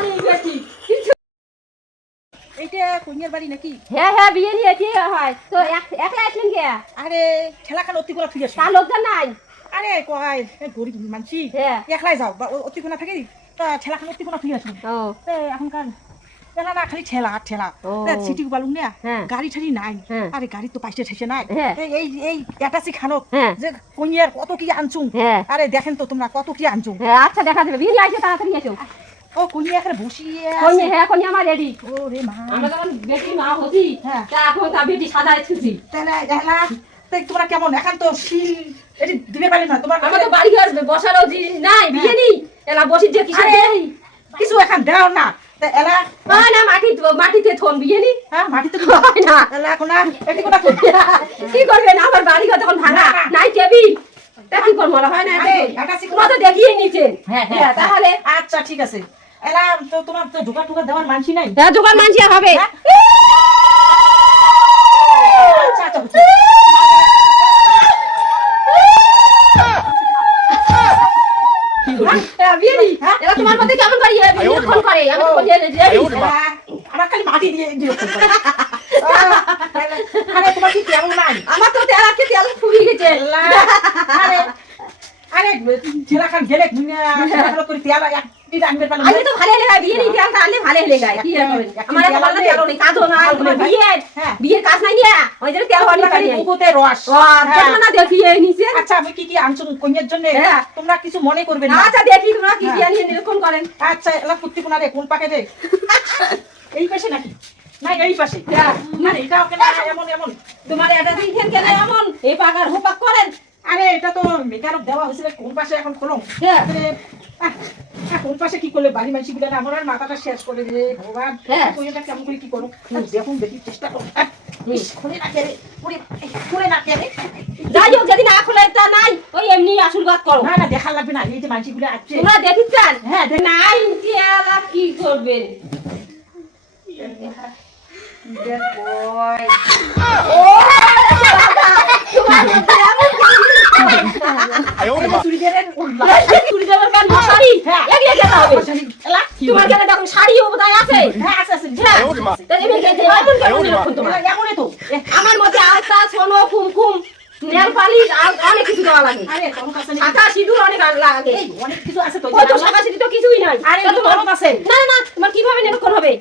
পালিয়ে গেছি। এইটা কন্যার বাড়ি নাকি? হ্যাঁ হ্যাঁ, বিয়ে নিয়েছি হয় তো। একলা আসলেন কে? আরে ঠেলাখান অতিগুলা ফিরে আসো। তার লোকজন নাই? আরে কয় গরিব মানসি হ্যাঁ। একলাই যাও অতিগুনা থাকে ঠেলাখান অতিগুনা ফিরে আসো। ও এখনকার ঠেলা না, খালি ঠেলা আর ঠেলা। ও। সিটি বালুন না, হ্যাঁ। গাড়ি ঠাড়ি নাই। হ্যাঁ। আরে গাড়ি তো পাইছে ঠেসে নাই। হ্যাঁ। এই এই অ্যাটাচি খানক হ্যাঁ। যে কন্যার কত কি আনছুম। হ্যাঁ। আরে দেখেন তো তোমরা কত কি আনছুম। হ্যাঁ, আচ্ছা দেখা যাবে। বিয়ে আসে তাড়াতাড়ি এসো। ও কন্যা এখানে বসিয়ে কোনি? আছে। হ্যাঁ কোনি আমার রেডি। ও রে মা, আমরা যখন বেটি মা হতি, হ্যাঁ। তা এখন তা বেটি সাজায় ছুটি। তাহলে দেখলা তোমরা কেমন এখন তো শিল এটি দিবে পারি না তোমার। আমার তো বাড়ি ঘর বসারও জিনিস নাই, বিয়ে নেই। এলা বসি যে কিসে আরে কিছু এখন দাও না। তা এলা হয় না, মাটিতে থন বিয়ে নি। হ্যাঁ মাটিতে হয় না। এলা এখন আর এটি কোনা কি করবেন? আমার বাড়ি ঘর তখন ভাঙা না, না। নাই টেবিল, তা কি করবো? হয় না, আরে, এটা কি তোমরা তো দেখিয়ে নিছেন। হ্যাঁ হ্যাঁ, তাহলে আচ্ছা ঠিক আছে। এলা তো তোমার তো জোগাড় টুকার দেওয়ার মানসি নাই। হ্যাঁ, দোকান মানছি হবে। হ্যাঁ? আচ্ছা আচ্ছা হ্যাঁ, বিয়ে নি। হ্যাঁ? এরা তোমার মধ্যে কেমন বাড়ি বিলক্ষণ করে? আমি তো বলি ready। আমার খালি মাটি দিয়ে বিরক্ত করে। আরে তোমার কি কেমন নাই? আমার তো তেল আছে, তেল ফুরিয়ে গেছে। আরে আরে ছেলাখান গেলে ছেলাখান করে তেল একদিন আনবে পারলাম আমি তো ভালো লেগাই বিয়ে নি, তেলটা আনলে ভালো লেগাই। কি আর করবেন? আমার এত ভালো তেল নেই, কাজও নাই, তোমার বিয়ের কাজ নাই নিয়া ওই জন্য তেল হলি পারি। মুখতে রস। দেখো না, দেখিয়ে নিছে। আচ্ছা আমি কি কি আনছো কন্যার জন্য হ্যাঁ। তোমরা কিছু মনে করবে না। আচ্ছা দেখি তোমরা কি কি আনিয়ে নিরীক্ষণ করেন। আচ্ছা এলা কুত্তি কোনা রে কোন পাকে দে এই পাশে নাকি না এই পাশে আরে এটা ওকে না এমন এমন তোমার এটা দিন কেন এমন এই পাকার হোপাক করেন? আরে এটা তো মেকারপ দেওয়া হয়েছিল কোন পাশে এখন খোলো হ্যাঁ। কোন পাশে কি করলে বাড়ি মানসি গুলো আমার আর মাথাটা শেষ করে রে ভগবান। হ্যাঁ। তুই এটা কেমন করে কি করো দেখুন দেখি চেষ্টা করো খুলে না কেড়ে খুলে না কেড়ে যাই হোক, যদি না খুলে তা নাই, ওই এমনি আশীর্বাদ করো। না না দেখার লাগবে না এই যে মানসি গুলো আছে তোমরা দেখিচ্ছেন? হ্যাঁ নাই তেলা কি করবেন? তোমার মধ্যে এমন চুরি দেবেন চুরি দেবার গান মশারি হ্যাঁ। এগিয়ে যেতে হবে। এলা তোমার কাছে দেখো শাড়িও বোধহয় আছে। হ্যাঁ আছে আছে হ্যাঁ, তাহলে এমনি গেছে, এমন কেমন এরকম তোমার? এমনই তো আমার মধ্যে আলতা, সোনো, কুমকুম, নেল পালিশ আর অনেক কিছু দেওয়া লাগে। আরে তোমার কাছে নেই শাখা সিঁদুর অনেক লাগে। এই অনেক কিছু আছে তো ওই তো শাখা সিঁদুর তো কিছুই নাই। আরে তা তোমার তোমার আছে না না, তোমার কিভাবে নিরীক্ষণ হবে?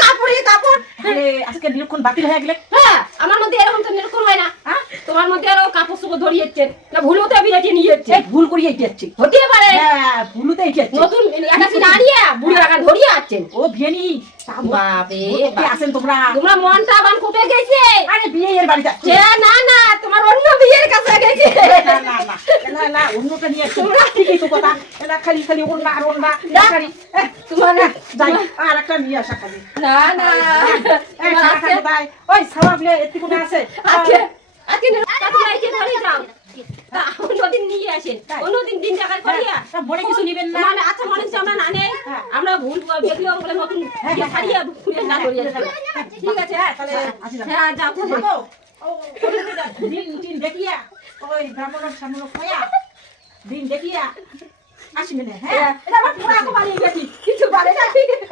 কাপড়ে কাপড়। আরে আজকে নিরীক্ষণ বাতিল হয়ে গেলে হ্যাঁ, আমার মধ্যে এরকম তো নিরীক্ষণ হয় না। হ্যাঁ তোমার মধ্যে আরো কাপড় চোপড় ধরিয়েছেন না, ভুলেও তো বিরাটি নিয়ে যাচ্ছে। এই ভুল করিয়ে যাচ্ছে হতে পারে হ্যাঁ ভুলতে যাচ্ছে নতুন একটা সিনারিয়া বুড়ি রাখান ধরিয়ে আছেন। ও ভিয়েনি বাপরে কে আছেন তোমরা তোমরা মনটা বান কুপে গেছে। আরে বিয়ে এর বাড়ি যাচ্ছে যে না না, তোমার অন্য বিয়ের কাছে গেছে। না না না না না অন্যটা নিয়ে তোমরা ঠিকই তো কথা এলা খালি খালি ওন্না আর ওন্না খালি তোমার যাই আর একটা নিয়ে আসা খালি না না, তোমার আছে ভাই ওই সাওয়া বলে এত কোন আছে আছে আছে না, তাহলে আইতে ধরে যাও। তা অন্যদিন নিয়ে আসেন, অন্যদিন দিন জায়গা করিয়া বড় কিছু নিবেন না মানে আচ্ছা মনে হচ্ছে আমরা না নেই, আমরা ভুল দেখলাম বলে নতুন ইয়ে ছাড়িয়া ফুলে না ধরিয়া যাবে। ঠিক আছে তাহলে আসি হ্যাঁ যাও তাহলে। দিন দিন দেখিয়া ওই ব্রাহ্মণের সামনে খয়া দিন দেখিয়া আসি মানে হ্যাঁ এটা আমার পুরা বানিয়ে গেছি, কিছু পারে না। ঠিক আছে।